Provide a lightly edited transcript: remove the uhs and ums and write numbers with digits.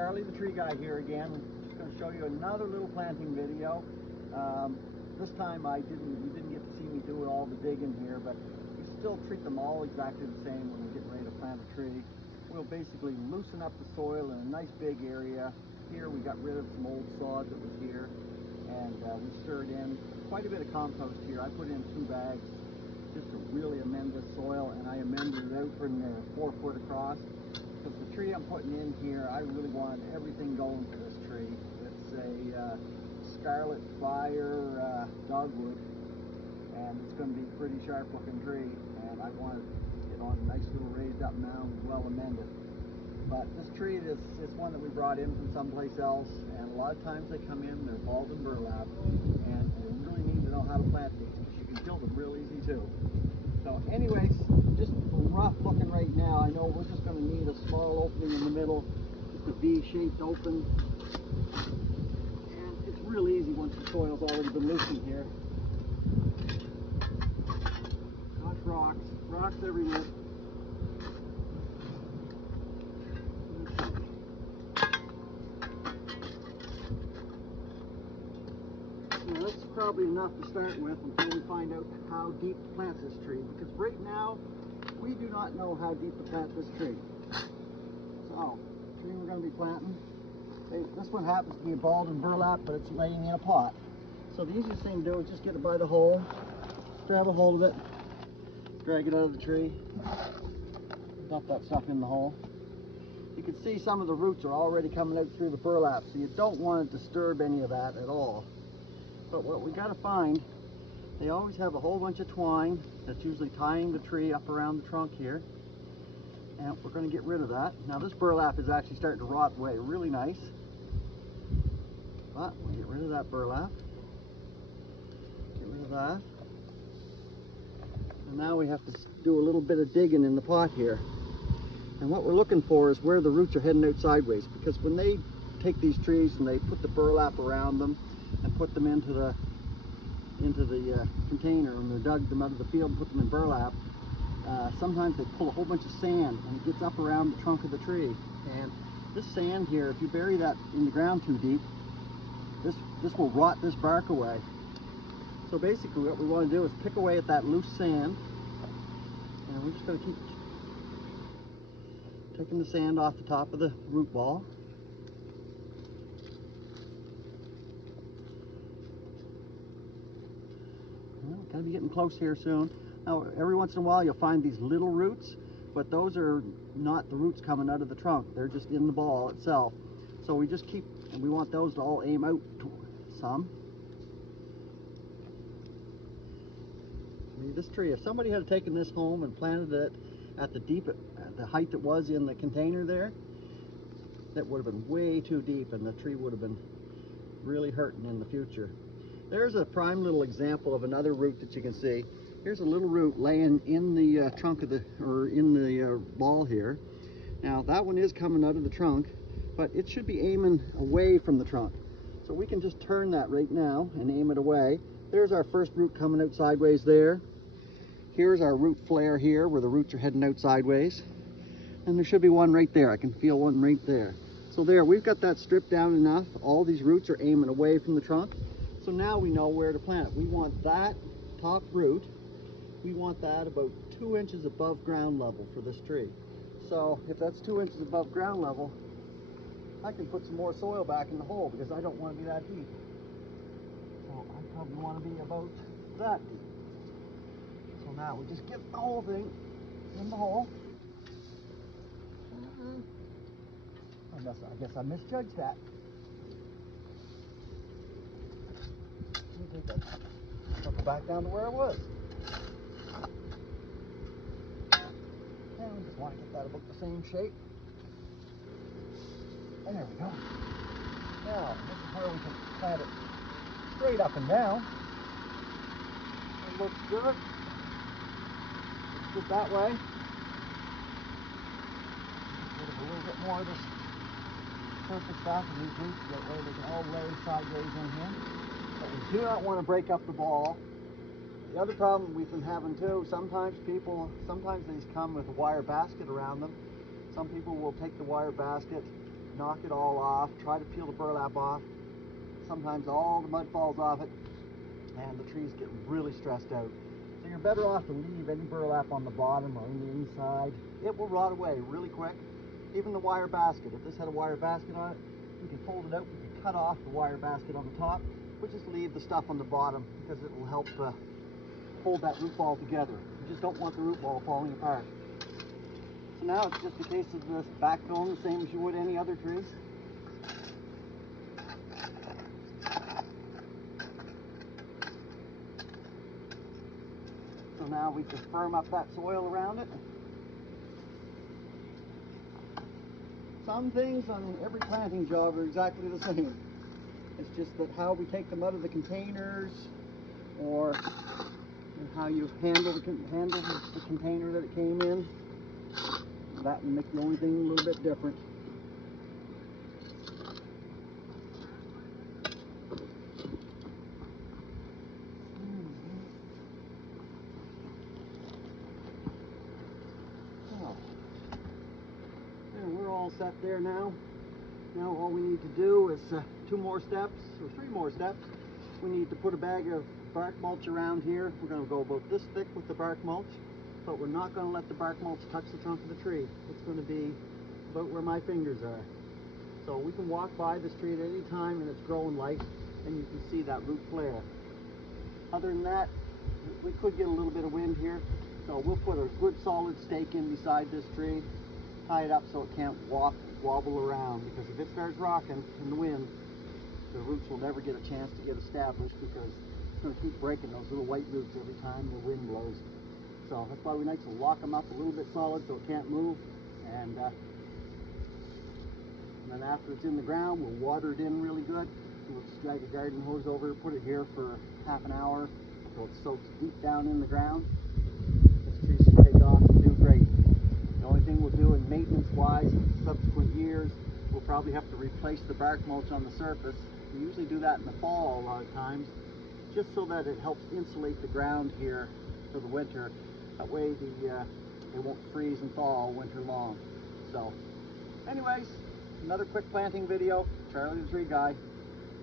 Charlie the tree guy here again. I'm just going to show you another little planting video. This time you didn't get to see me do all the digging here, but we still treat them all exactly the same when we get ready to plant a tree. We'll basically loosen up the soil in a nice big area. Here we got rid of some old sod that was here, and we stirred in quite a bit of compost here. I put in 2 bags just to really amend this soil, and I amended it out from 4 foot across. Because the tree I'm putting in here, I really want everything going for this tree. It's a scarlet fire dogwood, and it's going to be a pretty sharp looking tree, and I want it on a nice little raised up mound, well amended. But this tree is one that we brought in from someplace else, and a lot of times they come in, they're balled in burlap, and you really need to know how to plant these because you can kill them real easy too. So anyways, just rough looking right now. I know we're just going to need a small opening in the middle, just a V-shaped open. And it's real easy once the soil's already been loosened here. Gosh, rocks everywhere. Now that's probably enough to start with until we find out how deep to plant this tree, because right now we do not know how deep to plant this tree. So, the tree we're going to be planting, this one happens to be a balled and burlap, but it's laying in a pot. So the easiest thing to do is just get it by the hole, grab a hold of it, drag it out of the tree, dump that stuff in the hole. You can see some of the roots are already coming out through the burlap, so you don't want to disturb any of that at all. But what we got to find, they always have a whole bunch of twine that's usually tying the tree up around the trunk here, and we're going to get rid of that. Now this burlap is actually starting to rot away really nice, but we'll get rid of that burlap, get rid of that, and now we have to do a little bit of digging in the pot here. And what we're looking for is where the roots are heading out sideways, because when they take these trees and they put the burlap around them and put them into the container, and they dug them out of the field and put them in burlap, sometimes they pull a whole bunch of sand and it gets up around the trunk of the tree. And this sand here, if you bury that in the ground too deep, this will rot this bark away. So basically what we want to do is pick away at that loose sand, and we're just going to keep taking the sand off the top of the root ball. Well, gotta be getting close here soon. Now, every once in a while you'll find these little roots, but those are not the roots coming out of the trunk. They're just in the ball itself. So we just keep, and we want those to all aim out some. I mean, this tree, if somebody had taken this home and planted it at the height it was in the container there, that would have been way too deep, and the tree would have been really hurting in the future. There's a prime little example of another root that you can see. Here's a little root laying in the trunk of in the ball here. Now that one is coming out of the trunk, but it should be aiming away from the trunk. So we can just turn that right now and aim it away. There's our first root coming out sideways there. Here's our root flare here where the roots are heading out sideways. And there should be one right there. I can feel one right there. So there, we've got that stripped down enough. All these roots are aiming away from the trunk. So now we know where to plant it. We want that top root, we want that about 2 inches above ground level for this tree. So if that's 2 inches above ground level, I can put some more soil back in the hole because I don't want to be that deep. So I probably want to be about that deep. So now we just get the whole thing in the hole. I guess I misjudged that. I'll go back down to where it was. And we just want to get that about the same shape. And there we go. Now, this is where we can plant it straight up and down. It looks good. Looks good that way. Get a little bit more of this surface stuff and these roots, that way they can all lay sideways in here. But we do not want to break up the ball. The other problem we've been having too, sometimes these come with a wire basket around them. Some people will take the wire basket, knock it all off, try to peel the burlap off. Sometimes all the mud falls off it and the trees get really stressed out. So you're better off to leave any burlap on the bottom or in the inside. It will rot away really quick. Even the wire basket, if this had a wire basket on it, we can fold it out, we can cut off the wire basket on the top, but just leave the stuff on the bottom because it will help hold that root ball together. You just don't want the root ball falling apart. So now it's just a case of this backfill the same as you would any other tree. So now we just firm up that soil around it. Some things on every planting job are exactly the same. It's just that how we take them out of the containers, or how you handle the container that it came in. That will make the only thing a little bit different. Oh. And we're all set there now. Now all we need to do is 2 more steps, or 3 more steps. We need to put a bag of bark mulch around here. We're going to go about this thick with the bark mulch, but we're not going to let the bark mulch touch the trunk of the tree. It's going to be about where my fingers are. So we can walk by this tree at any time and it's growing light, and you can see that root flare. Other than that, we could get a little bit of wind here, so we'll put a good solid stake in beside this tree, tie it up so it can't wobble around, because if it starts rocking in the wind, the roots will never get a chance to get established, because it's going to keep breaking those little white roots every time the wind blows. So that's why we like to lock them up a little bit solid so it can't move, and then after it's in the ground, we'll water it in really good. We'll just drag a garden hose over, put it here for half an hour so it soaks deep down in the ground. This tree should take off and do great. The only thing we'll do in maintenance-wise in subsequent years, we'll probably have to replace the bark mulch on the surface. We usually do that in the fall a lot of times, just so that it helps insulate the ground here for the winter. That way it won't freeze and thaw all winter long. So anyways, another quick planting video. Charlie the Tree Guy.